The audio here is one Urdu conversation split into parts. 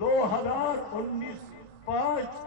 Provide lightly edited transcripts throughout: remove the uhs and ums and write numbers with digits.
2019 5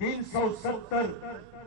370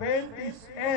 35A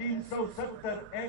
370A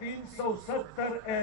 370A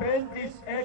35A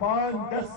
5-10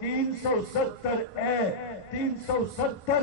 370A 370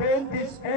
35A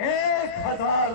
1000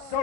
100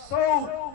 100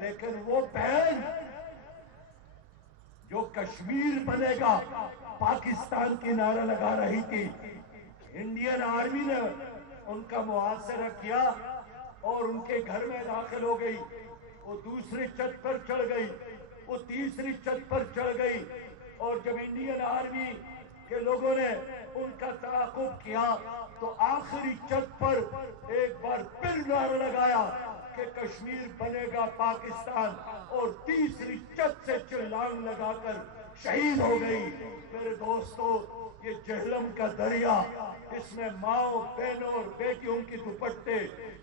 لیکن وہ بہن جو کشمیر بنے گا پاکستان کی نعرہ لگا رہی تھی، انڈین آرمی نے ان کا محاصرہ کیا اور ان کے گھر میں داخل ہو گئی، وہ دوسری چھت پر چڑھ گئی، وہ تیسری چھت پر چڑھ گئی، اور جب انڈین آرمی کے لوگوں نے ان کا تعاقب کیا تو آخری چھت پر ایک بار پھر نعرہ لگایا کہ کشمیر بنے گا پاکستان، اور تیسری چھت سے چلان لگا کر شہید ہو گئی۔ میرے دوستو، یہ جہلم کا دریا، اس میں ماؤں بہنوں اور بیٹیوں کی دوپٹے،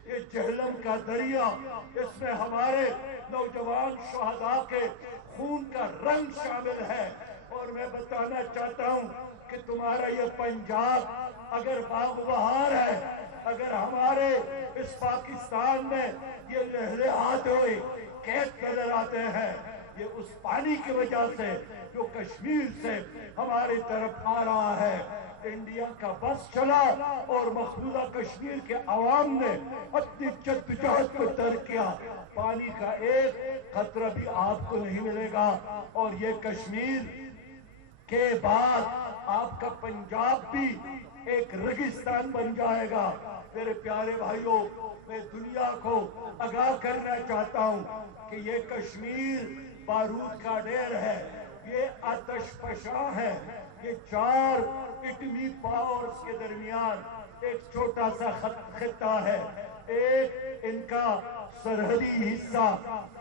یہ جہلم کا دریا، اس میں ہمارے نوجوان شہداء کے خون کا رنگ شامل ہے۔ اور میں بتانا چاہتا ہوں کہ تمہارا یہ پنجاب اگر باغ بہار ہے، اگر ہمارے اس پاکستان میں یہ لہلہاتے ہوئے کھیت نظر آتے ہیں، یہ اس پانی کی وجہ سے جو کشمیر سے ہماری طرف آ رہا ہے۔ انڈیا کا بس چلا اور مقبوضہ کشمیر کے عوام نے اپنی جدوجہد کو ترک کیا، پانی کا ایک قطرہ بھی آپ کو نہیں ملے گا، اور یہ کشمیر کے بعد آپ کا پنجاب بھی ایک ریگستان بن جائے گا۔ میرے پیارے بھائیوں، میں دنیا کو آگاہ کرنا چاہتا ہوں کہ یہ کشمیر بارود کا ڈھیر ہے، یہ آتش فشاں ہے، یہ 4 ایٹمی پاورز کے درمیان ایک چھوٹا سا خطہ ہے، ایک ان کا سرحدی حصہ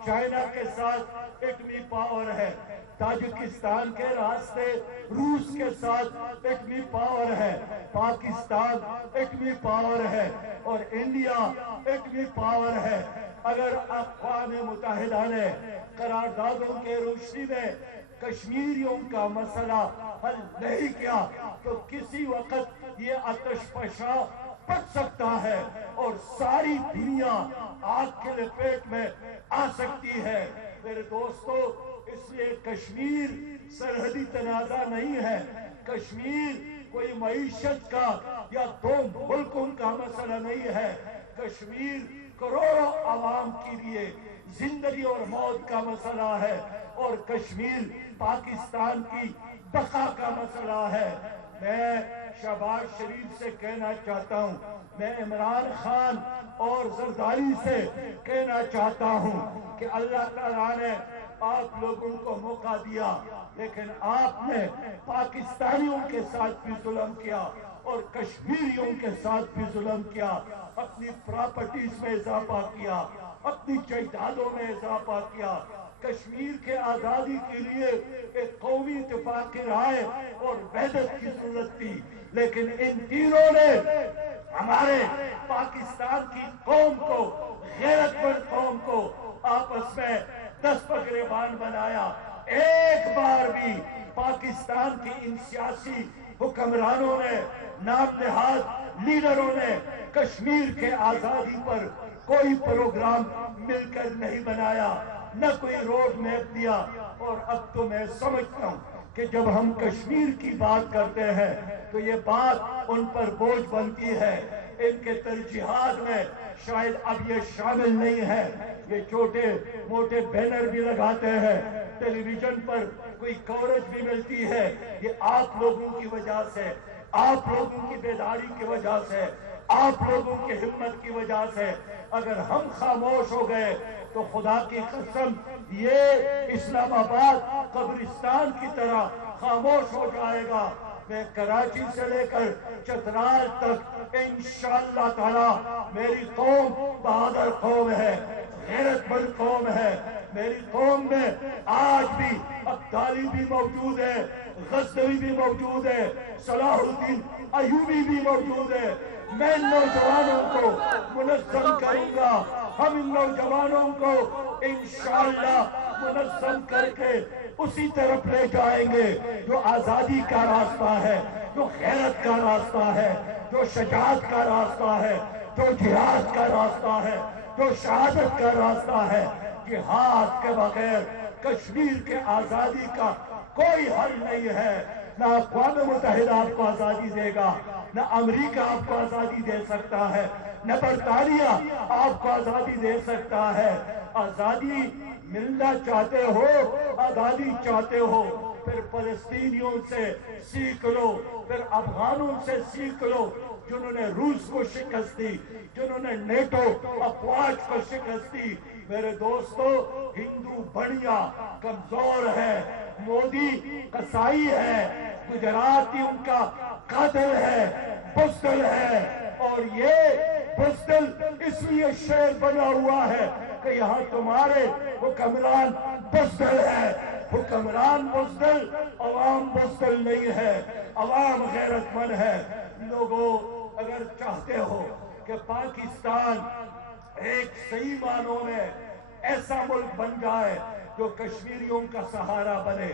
چائنا کے ساتھ ایٹمی پاور ہے، تاجکستان کے راستے روس کے ساتھ ایٹمی پاور ہے، پاکستان ایٹمی پاور ہے، اور انڈیا ایٹمی پاور ہے۔ اگر اقوام متحدہ نے قراردادوں کے روشنی میں کشمیریوں کا مسئلہ حل نہیں کیا تو کسی وقت یہ آتش فشاں بچ سکتا ہے اور ساری دنیا آگ کے لپیٹ میں آ سکتی ہے۔ میرے دوستو، اس لیے کشمیر سرحدی تنازع نہیں ہے، کشمیر کوئی معیشت کا یا 2 ملکوں کا مسئلہ نہیں ہے، کشمیر کروڑوں عوام کے لیے زندگی اور موت کا مسئلہ ہے، اور کشمیر پاکستان کی بقا کا مسئلہ ہے۔ میں شہباز شریف سے کہنا چاہتا ہوں، میں عمران خان اور زرداری سے کہنا چاہتا ہوں کہ اللہ تعالیٰ نے آپ لوگوں کو موقع دیا، لیکن آپ نے پاکستانیوں کے ساتھ بھی ظلم کیا اور کشمیریوں کے ساتھ بھی ظلم کیا، اپنی پراپرٹیز میں اضافہ کیا، اپنی جائیدادوں میں اضافہ کیا، کشمیر کے آزادی کے لیے ایک قومی اتفاق کی رائے اور وحدت کی ضرورت تھی، لیکن ان تینوں نے ہمارے پاکستان کی قوم کو، غیرت مند قوم کو آپس میں دست گریبان بنایا۔ ایک بار بھی پاکستان کی ان سیاسی حکمرانوں نے، نام نہاد لیڈروں نے کشمیر کے آزادی پر کوئی پروگرام مل کر نہیں بنایا، نہ کوئی روڈ میپ دیا۔ اور اب تو میں سمجھتا ہوں کہ جب ہم کشمیر کی بات کرتے ہیں تو یہ بات ان پر بوجھ بنتی ہے، ان کے ترجیحات میں شاید اب یہ شامل نہیں ہے۔ یہ چھوٹے موٹے بینر بھی لگاتے ہیں، ٹیلی ویژن پر کوئی کوریج بھی ملتی ہے، یہ آپ لوگوں کی وجہ سے، آپ لوگوں کی بیداری کی وجہ سے، آپ لوگوں کی ہمت کی وجہ سے۔ اگر ہم خاموش ہو گئے تو خدا کی قسم یہ اسلام آباد قبرستان کی طرح خاموش ہو جائے گا۔ میں کراچی سے لے کر چترال تک انشاءاللہ تعالی میری قوم بہادر قوم ہے، غیرت مند قوم ہے۔ میری قوم میں آج بھی ابدالی بھی موجود ہے، غزنوی بھی موجود ہے، صلاح الدین ایوبی بھی موجود ہے۔ میں نوجوانوں کو منظم کروں گا، ہم ان نوجوانوں کو انشاءاللہ منظم کر کے اسی طرف لے جائیں گے جو آزادی کا راستہ ہے، جو غیرت کا راستہ ہے، جو شجاعت کا راستہ ہے، جو جہاد کا راستہ ہے، جو شہادت کا راستہ ہے۔ جہاد کے بغیر کشمیر کے آزادی کا کوئی حل نہیں ہے۔ نہ اقوام متحدہ آپ کو آزادی دے گا، نہ امریکہ آپ کو آزادی دے سکتا ہے، نہ برطانیہ آپ کو آزادی دے سکتا ہے۔ آزادی ملنا چاہتے ہو، آزادی چاہتے ہو، پھر فلسطینیوں سے سیکھ لو، پھر افغانوں سے سیکھ لو، جنہوں نے روس کو شکست دی، جنہوں نے نیٹو افواج کو شکست دی۔ میرے دوستو، ہندو بڑھیا کمزور ہے، مودی قصائی ہے، گجراتی ان کا قاتل ہے، بزدل ہے، اور یہ بزدل اس لیے شیر بنا ہوا ہے کہ یہاں تمہارے حکمران بزدل ہے۔ حکمران بزدل، عوام بزدل نہیں ہے، عوام غیرت مند ہے۔ لوگوں، اگر چاہتے ہو کہ پاکستان ایک صحیح معنوں میں ایسا ملک بن جائے جو کشمیریوں کا سہارا بنے،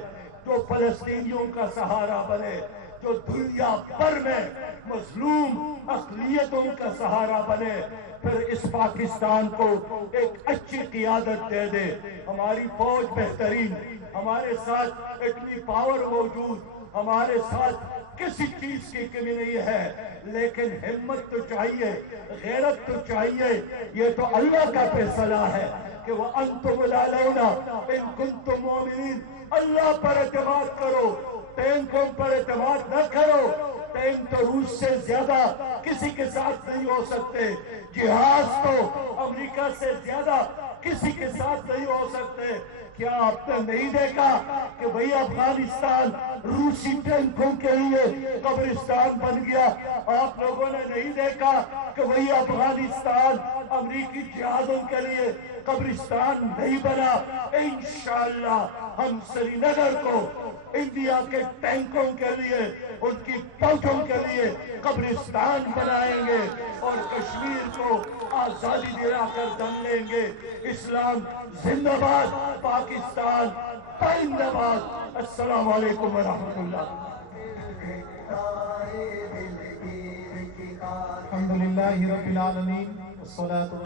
جو فلسطینیوں کا سہارا بنے، جو دنیا بھر میں مظلوم اقلیتوں کا سہارا بنے، پھر اس پاکستان کو ایک اچھی قیادت دے دے۔ ہماری فوج بہترین، ہمارے ساتھ اتنی پاور موجود، ہمارے ساتھ کسی چیز کی کمی نہیں ہے، لیکن ہمت تو چاہیے، غیرت تو چاہیے۔ یہ تو اللہ کا فیصلہ ہے کہ وَأَنْتُمُ الْأَعْلَوْنَ إِن كُنتُم مُؤْمِنِينَ۔ اللہ پر اعتماد کرو، ٹینکوں پر اعتماد نہ کرو۔ ٹینک تو روس سے زیادہ کسی کے ساتھ نہیں ہو سکتے، جہاز تو امریکہ سے زیادہ کسی کے ساتھ نہیں ہو سکتے۔ کیا آپ نے نہیں دیکھا کہ بھئی افغانستان روسی ٹینکوں کے لیے قبرستان بن گیا؟ آپ لوگوں نے نہیں دیکھا کہ بھئی افغانستان امریکی جہازوں کے لیے قبرستان نہیں بنا؟ انشاءاللہ ہم سری نگر کو انڈیا کے ٹینکوں کے لیے، ان کی فوجوں کے لیے قبرستان بنائیں گے اور کشمیر کو آزادی دلا کر دم لیں گے۔ اسلام زندہ باد، پاکستان زندہ باد۔ السلام علیکم ورحمۃ اللہ۔ الحمدللہ رب العالمین، والصلاة